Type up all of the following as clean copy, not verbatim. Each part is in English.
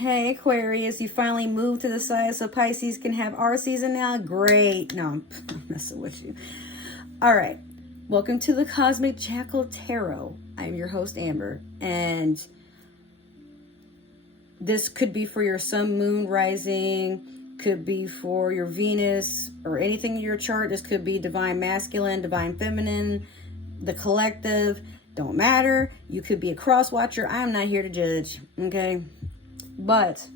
Hey Aquarius, you finally moved to the side so Pisces can have our season now? Great. No, I'm messing with you. All right. Welcome to the Cosmic Jackal Tarot. I'm your host, Amber. And this could be for your sun, moon, rising, could be for your Venus, or anything in your chart. This could be divine masculine, divine feminine, the collective. Don't matter. You could be a cross watcher. I'm not here to judge. Okay. But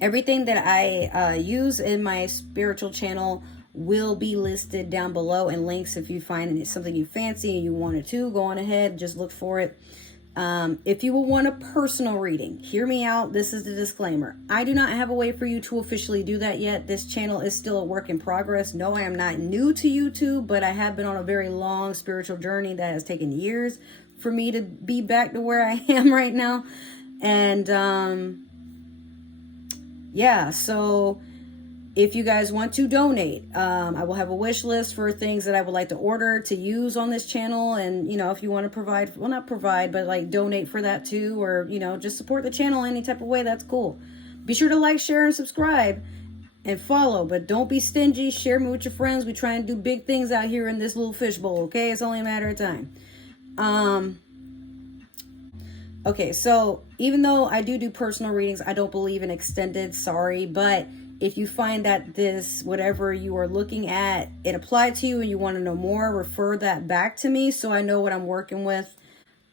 everything that I use in my spiritual channel will be listed down below in links. If you find it's something you fancy and you wanted to, go on ahead, just look for it. If you will want a personal reading, hear me out. This is the disclaimer. I do not have a way for you to officially do that yet. This channel is still a work in progress. No, I am not new to YouTube, but I have been on a very long spiritual journey that has taken years for me to be back to where I am right now. And yeah, so if you guys want to donate, I will have a wish list for things that I would like to order to use on this channel. And, you know, if you want to provide, well, not provide, but like donate for that too, or, you know, just support the channel any type of way, that's cool. Be sure to like, share, and subscribe and follow, but don't be stingy. Share me with your friends. We try and do big things out here in this little fishbowl, okay? It's only a matter of time. Okay, so even though I do personal readings, I don't believe in extended, sorry, but if you find that this, whatever you are looking at, it applied to you and you want to know more, refer that back to me so I know what I'm working with.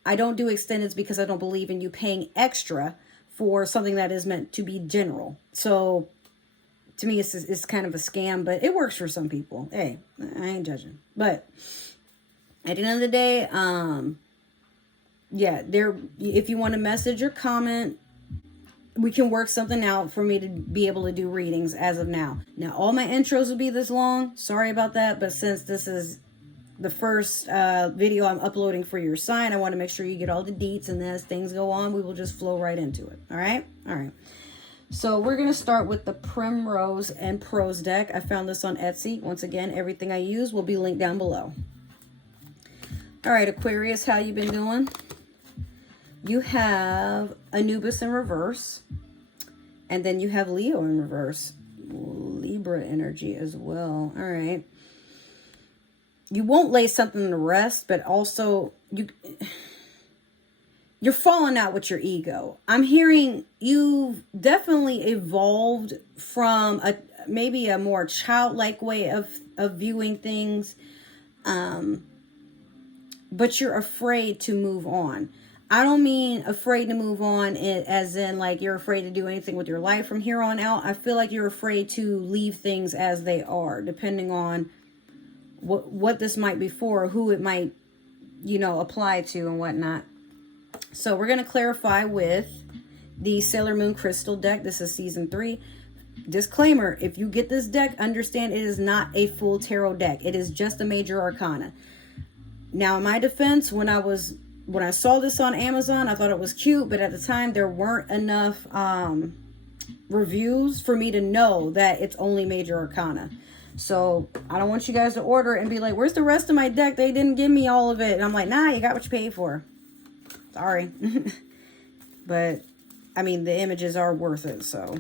I don't do extendeds because I don't believe in you paying extra for something that is meant to be general. So to me, it's kind of a scam, but it works for some people. Hey, I ain't judging. But at the end of the day, yeah, if you want to message or comment, we can work something out for me to be able to do readings as of now. Now, all my intros will be this long. Sorry about that. But since this is the first video I'm uploading for your sign, I want to make sure you get all the deets. And then as things go on, we will just flow right into it. All right? All right. So we're going to start with the Primrose and Prose deck. I found this on Etsy. Once again, everything I use will be linked down below. All right, Aquarius, how you been doing? You have Anubis in reverse, and then you have Leo in reverse. Libra energy as well. All right. You won't lay something to rest, but also you're falling out with your ego. I'm hearing you've definitely evolved from maybe a more childlike way of viewing things, but you're afraid to move on. I don't mean afraid to move on as in like you're afraid to do anything with your life from here on out. I feel like you're afraid to leave things as they are, depending on what this might be for, who it might, you know, apply to and whatnot. So we're going to clarify with the Sailor Moon Crystal deck. This is season 3. Disclaimer, if you get this deck, understand it is not a full tarot deck. It is just a major arcana. Now, in my defense, when I saw this on Amazon, I thought it was cute, but at the time there weren't enough reviews for me to know that it's only major arcana. So I don't want you guys to order it and be like, where's the rest of my deck? They didn't give me all of it. And I'm like, nah, you got what you paid for. Sorry. But I mean, the images are worth it. So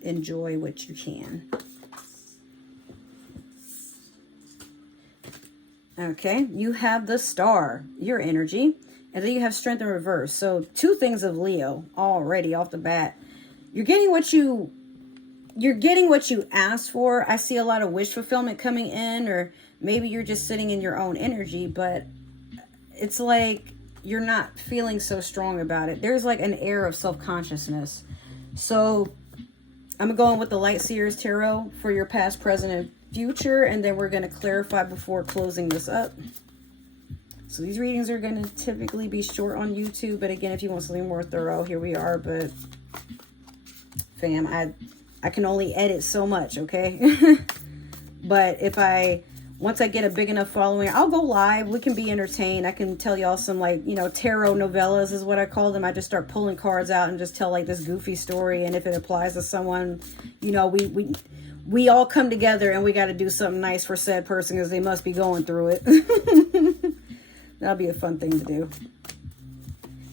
enjoy what you can. Okay, you have the Star, your energy, and then you have Strength in reverse. So 2 things of Leo already off the bat. You're getting what you asked for. I see a lot of wish fulfillment coming in, or maybe you're just sitting in your own energy, but it's like you're not feeling so strong about it. There's like an air of self-consciousness. So I'm going with the Light Seers Tarot for your past, present, and future, and then we're going to clarify before closing this up. So these readings are going to typically be short on YouTube, but again, if you want something more thorough, here we are. But fam, I can only edit so much, okay? But once I get a big enough following, I'll go live. We can be entertained. I can tell y'all some, like, you know, tarot novellas is what I call them. I just start pulling cards out and just tell like this goofy story, and if it applies to someone, you know, we all come together and we got to do something nice for said person because they must be going through it. That'll be a fun thing to do.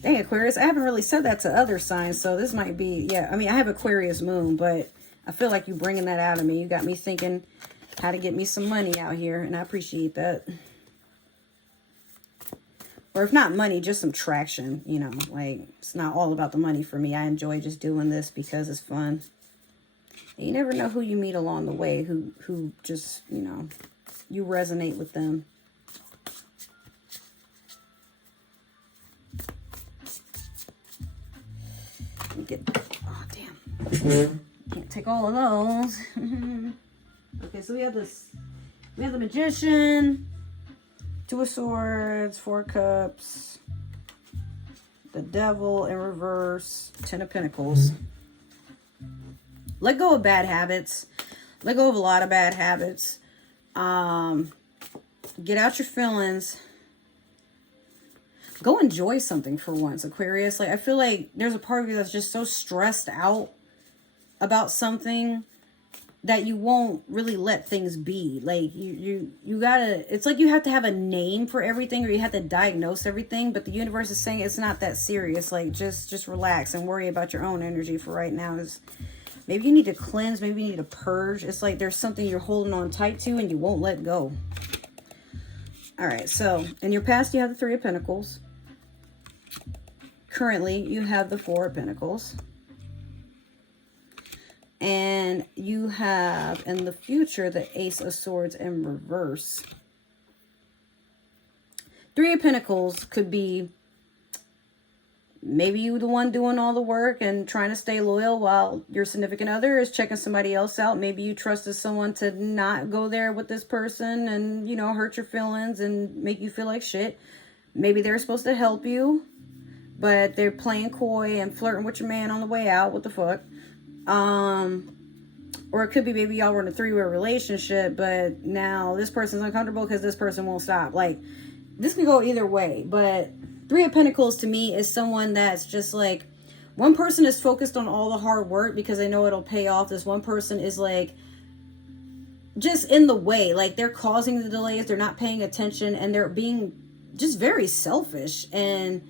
Dang, Aquarius, I haven't really said that to other signs, so this might be, yeah, I mean, I have Aquarius moon, but I feel like you bringing that out of me. You got me thinking how to get me some money out here, and I appreciate that. Or if not money, just some traction, you know, like, it's not all about the money for me. I enjoy just doing this because it's fun. And you never know who you meet along the way, who just, you know, you resonate with them. Get, oh damn, can't take all of those. Okay, so we have this, we have the Magician, Two of Swords, Four of Cups, the Devil in reverse, Ten of Pentacles. Let go of bad habits. Let go of a lot of bad habits. Get out your feelings. Go enjoy something for once, Aquarius. Like, I feel like there's a part of you that's just so stressed out about something that you won't really let things be. Like, you gotta, it's like you have to have a name for everything, or you have to diagnose everything, but the universe is saying it's not that serious. Like, just relax and worry about your own energy for right now. Is maybe you need to cleanse, maybe you need to purge. It's like there's something you're holding on tight to and you won't let go. All right, so in your past, you have the Three of Pentacles. Currently, you have the Four of Pentacles. And you have, in the future, the Ace of Swords in reverse. Three of Pentacles could be maybe you the one doing all the work and trying to stay loyal while your significant other is checking somebody else out. Maybe you trusted someone to not go there with this person and, you know, hurt your feelings and make you feel like shit. Maybe they're supposed to help you, but they're playing coy and flirting with your man on the way out. What the fuck? Or it could be maybe y'all were in a three-way relationship, but now this person's uncomfortable because this person won't stop. Like, this can go either way, but Three of Pentacles to me is someone that's just like, one person is focused on all the hard work because they know it'll pay off. This one person is like, just in the way. Like, they're causing the delays, they're not paying attention, and they're being just very selfish. And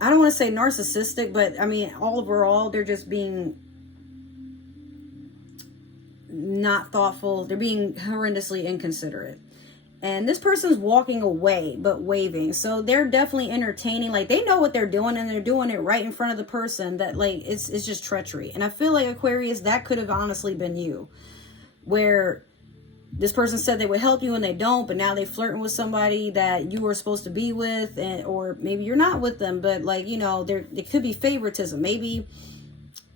I don't want to say narcissistic, but I mean, overall, they're just being not thoughtful. They're being horrendously inconsiderate. And this person's walking away, but waving. So they're definitely entertaining. Like, they know what they're doing, and they're doing it right in front of the person. That, like, it's just treachery. And I feel like, Aquarius, that could have honestly been you. Where this person said they would help you and they don't, but now they're flirting with somebody that you were supposed to be with, and or maybe you're not with them, but, like, you know, there could be favoritism. Maybe,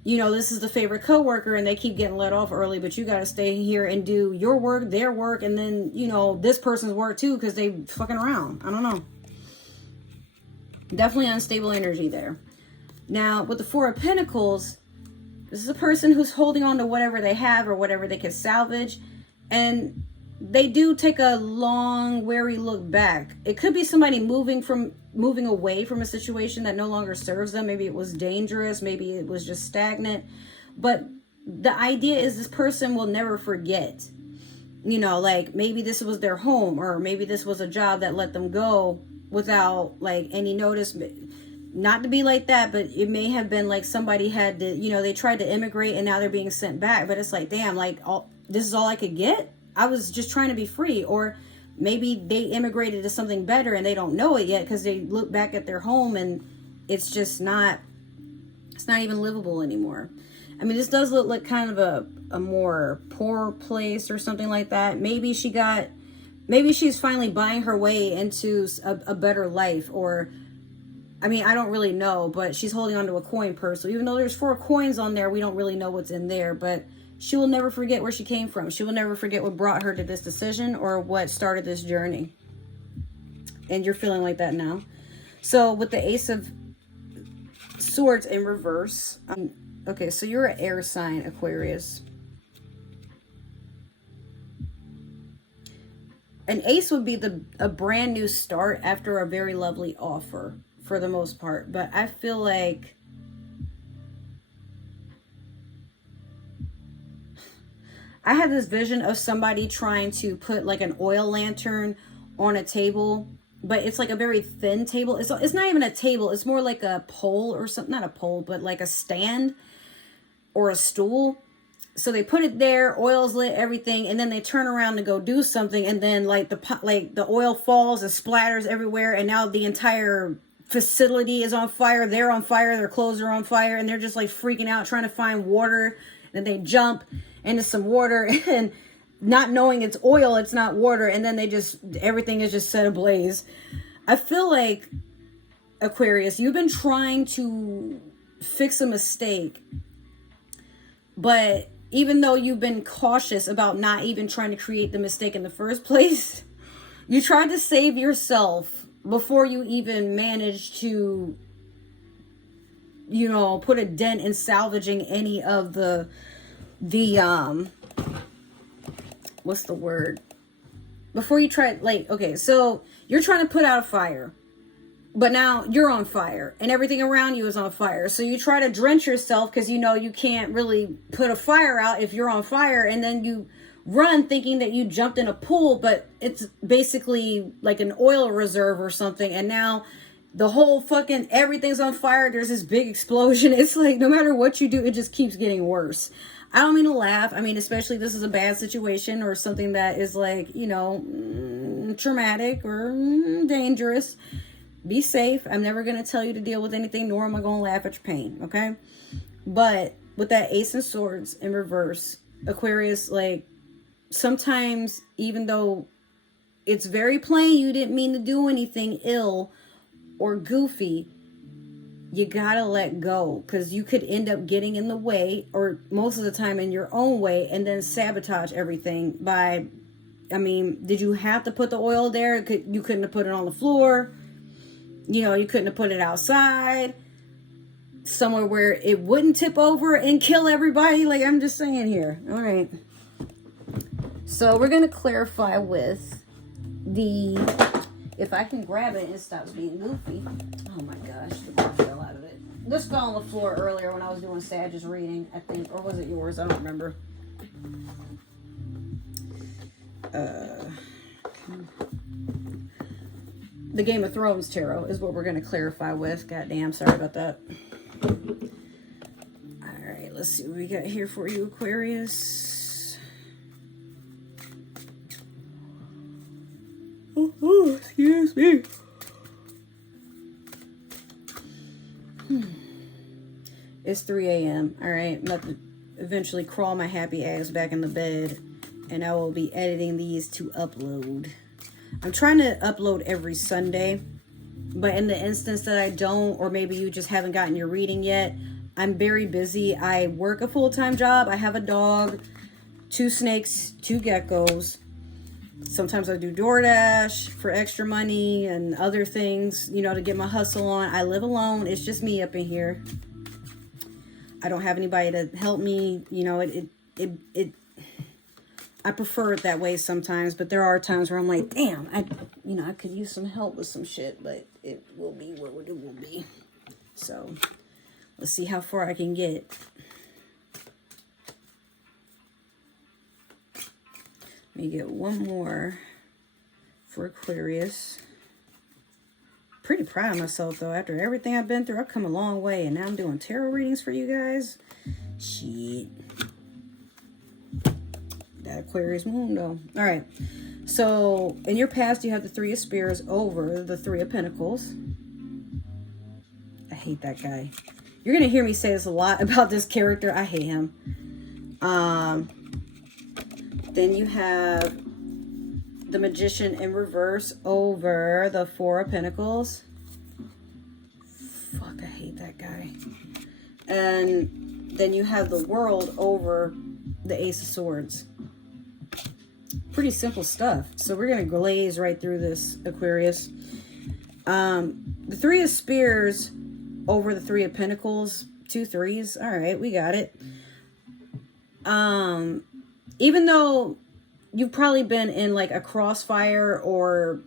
you know, this is the favorite coworker and they keep getting let off early, but you got to stay here and do your work, their work, and then, you know, this person's work too because they fucking around. I don't know. Definitely unstable energy there. Now, with the Four of Pentacles, this is a person who's holding on to whatever they have or whatever they can salvage. And they do take a long, wary look back. It could be somebody moving away from a situation that no longer serves them. Maybe it was dangerous. Maybe it was just stagnant. But the idea is this person will never forget. You know, like, maybe this was their home, or maybe this was a job that let them go without, like, any notice. Not to be like that, but it may have been like somebody had to, you know, they tried to immigrate and now they're being sent back. But it's like, damn, like, this is all I could get? I was just trying to be free. Or maybe they immigrated to something better and they don't know it yet because they look back at their home and it's just not, it's not even livable anymore. I mean, this does look like kind of a more poor place or something like that. Maybe she's finally buying her way into a better life, or, I mean, I don't really know, but she's holding onto a coin purse. So even though there's 4 coins on there, we don't really know what's in there, but she will never forget where she came from. She will never forget what brought her to this decision or what started this journey. And you're feeling like that now. So with the Ace of Swords in reverse. Okay, so you're an air sign, Aquarius. An ace would be a brand new start after a very lovely offer, for the most part. But I feel like I had this vision of somebody trying to put like an oil lantern on a table but it's like a very thin table. It's not even a table. It's more like a pole or something. Not a pole, but like a stand or a stool. So they put it there, oil's lit, everything, and then they turn around to go do something, and then like the oil falls and splatters everywhere, and now the entire facility is on fire. They're on fire, their clothes are on fire, and they're just like freaking out trying to find water. Then they jump into some water and not knowing it's oil, it's not water, and then everything is just set ablaze. I feel like, Aquarius, you've been trying to fix a mistake, but even though you've been cautious about not even trying to create the mistake in the first place, you tried to save yourself before you even managed to, put a dent in salvaging any of the what's the word? Before you try, okay, so you're trying to put out a fire, but now you're on fire and everything around you is on fire. So you try to drench yourself because you can't really put a fire out if you're on fire. And then you run thinking that you jumped in a pool, but it's basically like an oil reserve or something. And now the whole everything's on fire. There's this big explosion. It's like, no matter what you do, it just keeps getting worse. I don't mean to laugh. I mean, especially this is a bad situation or something that is like, traumatic or dangerous. Be safe. I'm never going to tell you to deal with anything, nor am I going to laugh at your pain, okay? But with that Ace of Swords in reverse, Aquarius, like, sometimes, even though it's very plain you didn't mean to do anything ill or goofy, you gotta let go, because you could end up getting in the way, or most of the time in your own way, and then sabotage everything by, did you have to put the oil there? You couldn't have put it on the floor. You couldn't have put it outside somewhere where it wouldn't tip over and kill everybody. Like, I'm just saying here. All right. So we're going to clarify with if I can grab it, it stops being goofy. Oh my gosh, the book fell out of it. This fell on the floor earlier when I was doing Sag's reading, I think. Or was it yours? I don't remember. The Game of Thrones tarot is what we're going to clarify with. Goddamn, sorry about that. Alright, let's see what we got here for you, Aquarius. Oh, excuse me. It's 3 a.m. Alright, I'm about to eventually crawl my happy ass back in the bed, and I will be editing these to upload. I'm trying to upload every Sunday, but in the instance that I don't, or maybe you just haven't gotten your reading yet, I'm very busy. I work a full-time job. I have a dog, 2 snakes, 2 geckos. Sometimes I do DoorDash for extra money and other things, to get my hustle on. I live alone. It's just me up in here. I don't have anybody to help me. I prefer it that way sometimes, but there are times where I'm like, damn, I could use some help with some shit, but it will be what it will be. So let's see how far I can get. Let me get one more for Aquarius. Pretty proud of myself, though. After everything I've been through, I've come a long way, and now I'm doing tarot readings for you guys. Shit. That Aquarius moon, though. All right. So, in your past, you have the 3 of Spears over the 3 of Pentacles. I hate that guy. You're going to hear me say this a lot about this character. I hate him. Then you have the Magician in reverse over the 4 of Pentacles. Fuck, I hate that guy. And then you have the World over the Ace of Swords. Pretty simple stuff. So we're going to glaze right through this, Aquarius. The 3 of Spears over the 3 of Pentacles. 2 3s. All right, we got it. Even though you've probably been in like a crossfire, or,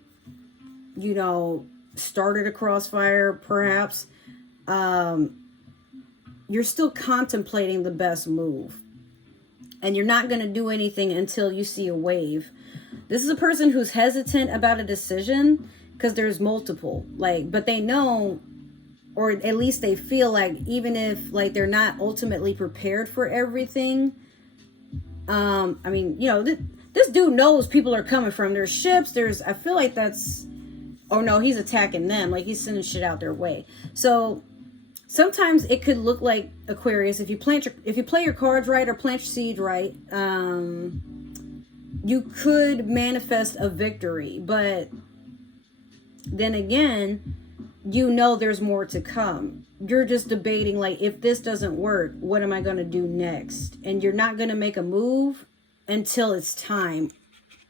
started a crossfire, perhaps, you're still contemplating the best move. And you're not going to do anything until you see a wave. This is a person who's hesitant about a decision because there's multiple, like, but they know, or at least they feel like, even if like they're not ultimately prepared for everything, I mean, you know, this dude knows people are coming from, there's ships, I feel like that's, oh no, he's attacking them, like he's sending shit out their way. So sometimes it could look like, Aquarius, if you play your cards right or plant your seed right, you could manifest a victory. But then again, you know there's more to come. You're just debating, like, if this doesn't work, what am I going to do next? And you're not going to make a move until it's time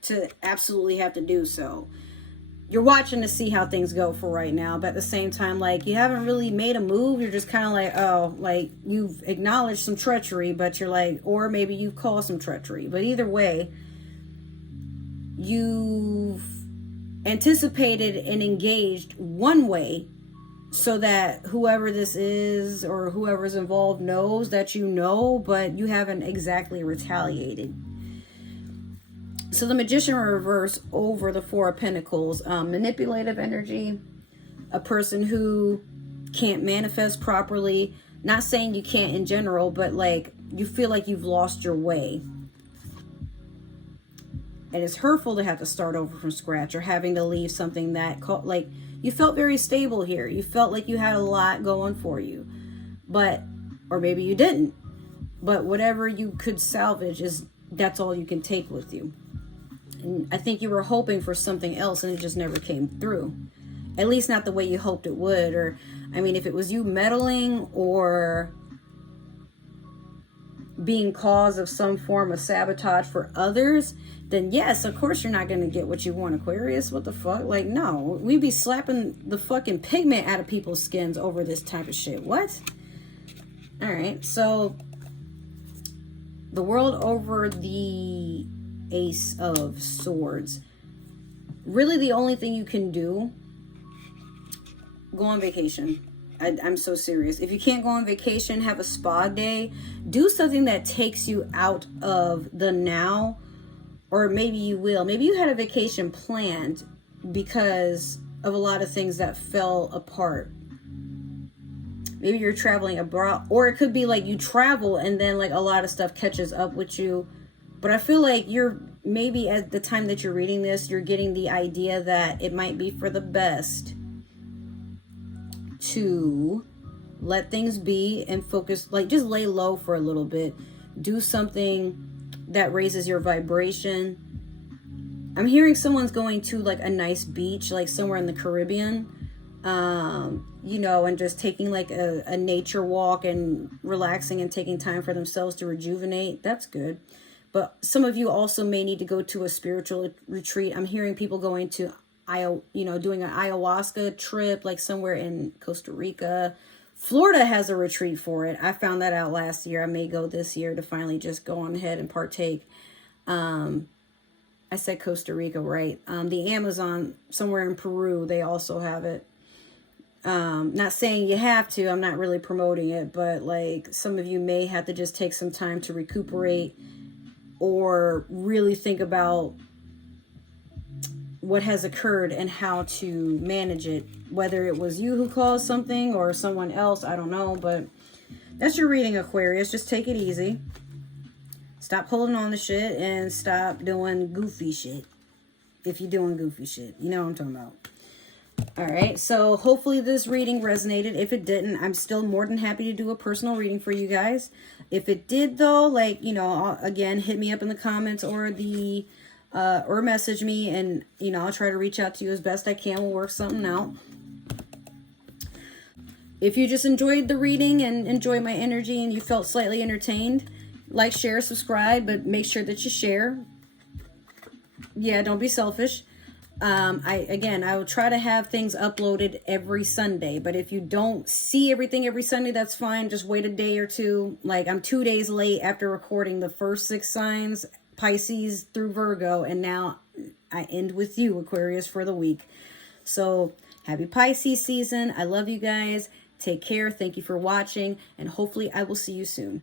to absolutely have to do so. You're watching to see how things go for right now, but at the same time, like, you haven't really made a move. You're just kind of like, oh, like, you've acknowledged some treachery, but you're like, or maybe you've caused some treachery. But either way, you've anticipated and engaged one way so that whoever this is or whoever's involved knows that you know, but you haven't exactly retaliated. So the Magician reverse over the Four of Pentacles, manipulative energy, a person who can't manifest properly. Not saying you can't in general, but like you feel like you've lost your way. And it's hurtful to have to start over from scratch or having to leave something that, like, you felt very stable here. You felt like you had a lot going for you, but, or maybe you didn't, but whatever you could salvage that's all you can take with you. And I think you were hoping for something else and it just never came through. At least not the way you hoped it would. Or, I mean, if it was you meddling or being cause of some form of sabotage for others, then yes, of course you're not going to get what you want, Aquarius. What the fuck? Like, no, we'd be slapping the fucking pigment out of people's skins over this type of shit. What? All right, so the world over the Ace of Swords. Really the only thing you can do, go on vacation. I'm so serious. If you can't go on vacation, have a spa day. Do something that takes you out of the now. Or maybe you will. Maybe you had a vacation planned because of a lot of things that fell apart. Maybe you're traveling abroad. Or it could be like you travel and then like a lot of stuff catches up with you. But I feel like you're, maybe at the time that you're reading this, you're getting the idea that it might be for the best to let things be and focus, like just lay low for a little bit. Do something that raises your vibration. I'm hearing someone's going to like a nice beach, like somewhere in the Caribbean, you know, and just taking like a nature walk and relaxing and taking time for themselves to rejuvenate. That's good. But some of you also may need to go to a spiritual retreat. I'm hearing people going to, doing an ayahuasca trip, like somewhere in Costa Rica. Florida has a retreat for it. I found that out last year. I may go this year to finally just go on ahead and partake. I said Costa Rica, right? The Amazon, somewhere in Peru, they also have it. Not saying you have to. I'm not really promoting it. But like some of you may have to just take some time to recuperate or really think about what has occurred and how to manage it. Whether it was you who caused something or someone else, I don't know. But that's your reading, Aquarius. Just take it easy. Stop holding on to shit and stop doing goofy shit. If you're doing goofy shit. You know what I'm talking about. Alright, so hopefully this reading resonated. If it didn't, I'm still more than happy to do a personal reading for you guys. If it did though, like, you know, again, hit me up in the comments or or message me and, you know, I'll try to reach out to you as best I can. We'll work something out. If you just enjoyed the reading and enjoyed my energy and you felt slightly entertained, like, share, subscribe, but make sure that you share. Yeah, don't be selfish. I will try to have things uploaded every Sunday, but if you don't see everything every Sunday, that's fine. Just wait a day or two. Like, I'm 2 days late after recording the first 6 signs, Pisces through Virgo, and now I end with you, Aquarius, for the week. So happy Pisces season. I love you guys. Take care. Thank you for watching, and hopefully I will see you soon.